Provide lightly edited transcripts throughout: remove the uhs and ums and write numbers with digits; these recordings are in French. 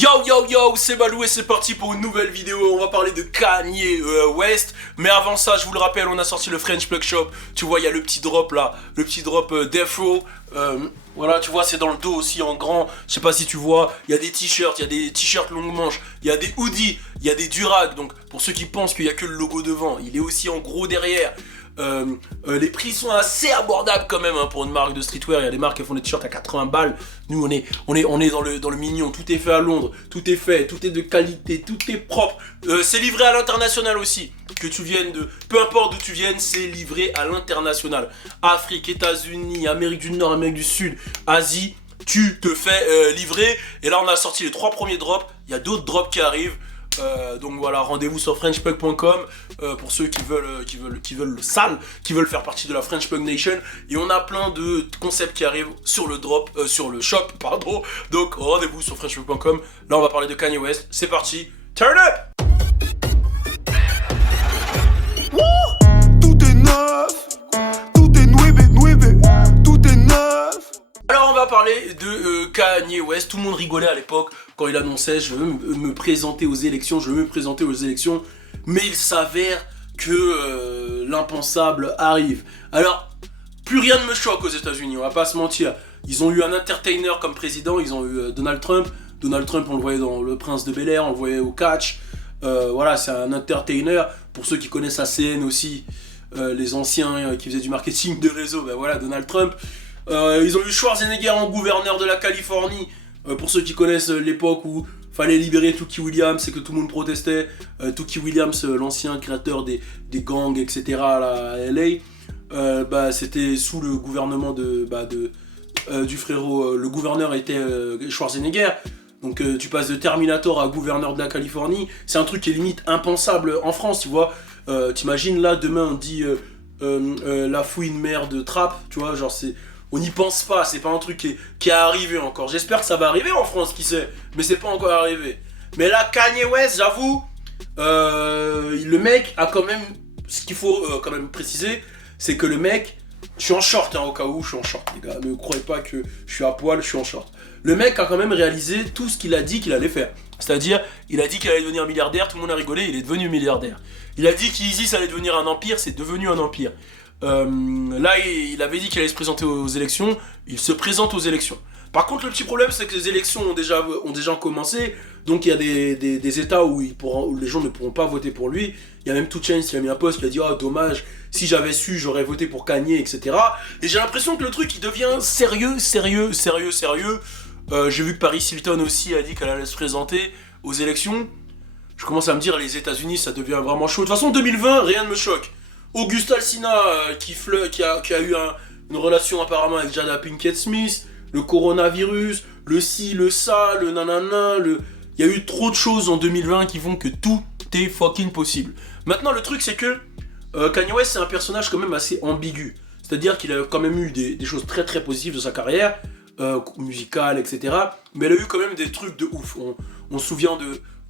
Yo yo yo, c'est Balou et c'est parti pour une nouvelle vidéo. On va parler de Kanye West. Mais avant ça, je vous le rappelle, on a sorti le French Plug Shop. Tu vois, il y a le petit drop là, le petit drop Death Row. Voilà, tu vois, c'est dans le dos aussi en grand. Je sais pas si tu vois, il y a des t-shirts, il y a des t-shirts longue manche, il y a des hoodies, il y a des durags. Donc pour ceux qui pensent qu'il y a que le logo devant, il est aussi en gros derrière. Les prix sont assez abordables quand même hein, pour une marque de streetwear. Il y a des marques qui font des t-shirts à 80 balles. Nous on est dans le mignon. Tout est fait à Londres, tout est fait, tout est de qualité, tout est propre. C'est livré à l'international aussi. Que tu viennes de, peu importe d'où tu viennes, c'est livré à l'international. Afrique, États-Unis, Amérique du Nord, Amérique du Sud, Asie, tu te fais livrer. Et là on a sorti les 3 premiers drops. Il y a d'autres drops qui arrivent. Donc voilà, rendez-vous sur frenchplug.com pour ceux qui veulent le sale, qui veulent faire partie de la French Plug Nation. Et on a plein de concepts qui arrivent sur le drop, sur le shop, pardon. Donc rendez-vous sur frenchplug.com. Là on va parler de Kanye West. C'est parti, turn up. Tout est neuf, tout est nueve, tout est neuf. Alors on va parler de Kanye West. Tout le monde rigolait à l'époque quand il annonçait je veux me présenter aux élections, mais il s'avère que l'impensable arrive. Alors, plus rien ne me choque aux États-Unis, on va pas se mentir. Ils ont eu un entertainer comme président, ils ont eu Donald Trump. Donald Trump, on le voyait dans Le Prince de Bel-Air, on le voyait au catch. Voilà, c'est un entertainer. Pour ceux qui connaissent la CN aussi, les anciens qui faisaient du marketing de réseau, ben voilà, Donald Trump. Ils ont eu Schwarzenegger en gouverneur de la Californie. Pour ceux qui connaissent l'époque où fallait libérer Tookie Williams et que tout le monde protestait. Tookie Williams, l'ancien créateur des gangs, etc. à LA, bah, c'était sous le gouvernement du frérot. Le gouverneur était Schwarzenegger. Donc tu passes de Terminator à gouverneur de la Californie. C'est un truc qui est limite impensable en France, tu vois. T'imagines là, demain on dit la fouine mère de Trappe, tu vois, genre c'est... On n'y pense pas, c'est pas un truc qui est arrivé encore. J'espère que ça va arriver en France, qui sait, mais c'est pas encore arrivé. Mais là, Kanye West, j'avoue, le mec a quand même... Ce qu'il faut quand même préciser, c'est que le mec... Je suis en short, hein, au cas où, je suis en short, les gars. Ne croyez pas que je suis à poil, je suis en short. Le mec a quand même réalisé tout ce qu'il a dit qu'il allait faire. C'est-à-dire, il a dit qu'il allait devenir milliardaire, tout le monde a rigolé, il est devenu milliardaire. Il a dit qu'Isis allait devenir un empire, c'est devenu un empire. Là, il avait dit qu'il allait se présenter aux élections, il se présente aux élections. Par contre, le petit problème, c'est que les élections ont déjà commencé, donc il y a des états où les gens ne pourront pas voter pour lui. Il y a même 2 Chainz qui a mis un post qui a dit « Ah, dommage, si j'avais su, j'aurais voté pour Kanye, etc. » Et j'ai l'impression que le truc, il devient sérieux. J'ai vu que Paris Hilton aussi a dit qu'elle allait se présenter aux élections. Je commence à me dire, les États-Unis, ça devient vraiment chaud. De toute façon, 2020, rien ne me choque. Auguste Alsina qui a eu une relation apparemment avec Jada Pinkett Smith, le coronavirus, le ci, le ça, le nanana, il y a eu trop de choses en 2020 qui font que tout est fucking possible. Maintenant, le truc, c'est que Kanye West, c'est un personnage quand même assez ambigu. C'est-à-dire qu'il a quand même eu des choses très très positives de sa carrière, musicale, etc. Mais il a eu quand même des trucs de ouf. On se souvient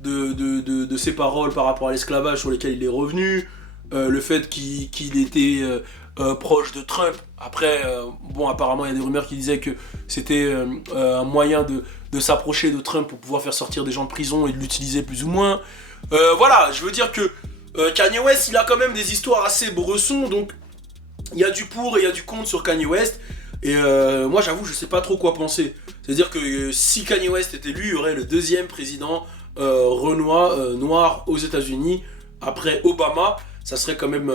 de ses paroles par rapport à l'esclavage sur lesquelles il est revenu. Le fait qu'il était proche de Trump. Après, bon, apparemment, il y a des rumeurs qui disaient que c'était un moyen de s'approcher de Trump pour pouvoir faire sortir des gens de prison et de l'utiliser plus ou moins. Voilà, je veux dire que Kanye West, il a quand même des histoires assez bressons, donc il y a du pour et il y a du contre sur Kanye West. Et moi, j'avoue, je sais pas trop quoi penser. C'est-à-dire que si Kanye West était élu, il y aurait le 2e président noir aux États-Unis après Obama. Ça serait quand même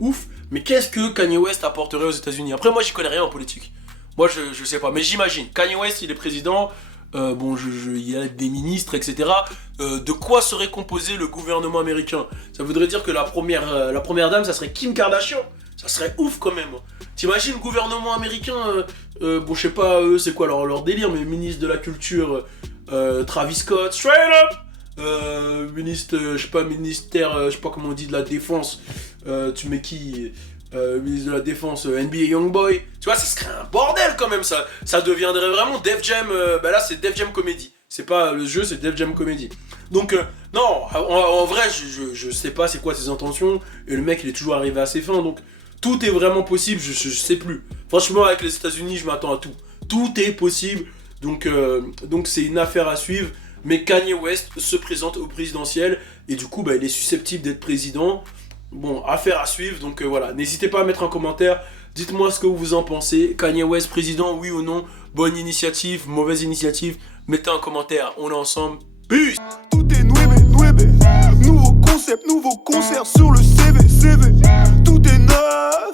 ouf. Mais qu'est-ce que Kanye West apporterait aux États-Unis? Après, moi, j'y connais rien en politique. Moi, je sais pas. Mais j'imagine. Kanye West, il est président. Il y a des ministres, etc. De quoi serait composé le gouvernement américain? Ça voudrait dire que la première dame, ça serait Kim Kardashian. Ça serait ouf quand même. T'imagines le gouvernement américain, bon, je sais pas, eux, c'est quoi leur délire, mais ministre de la culture, Travis Scott, straight up. Ministère, je sais pas comment on dit, de la défense, tu mets qui, ministre de la défense, NBA Youngboy, tu vois, ça serait un bordel quand même, ça deviendrait vraiment Def Jam, bah là c'est Def Jam Comedy, c'est pas le jeu, c'est Def Jam Comedy. Donc non, en vrai, je sais pas c'est quoi ses intentions, et le mec il est toujours arrivé à ses fins, donc tout est vraiment possible, je sais plus. Franchement, avec les États-Unis, je m'attends à tout. Tout est possible, donc c'est une affaire à suivre. mais Kanye West se présente au présidentiel et du coup, bah, il est susceptible d'être président. Bon, affaire à suivre, donc voilà, n'hésitez pas à mettre un commentaire, dites-moi ce que vous en pensez. Kanye West président, oui ou non? Bonne initiative, mauvaise initiative? Mettez un commentaire, on est ensemble. Peace! Tout est nouveau concept, nouveau concert sur le CV. Tout est neuf.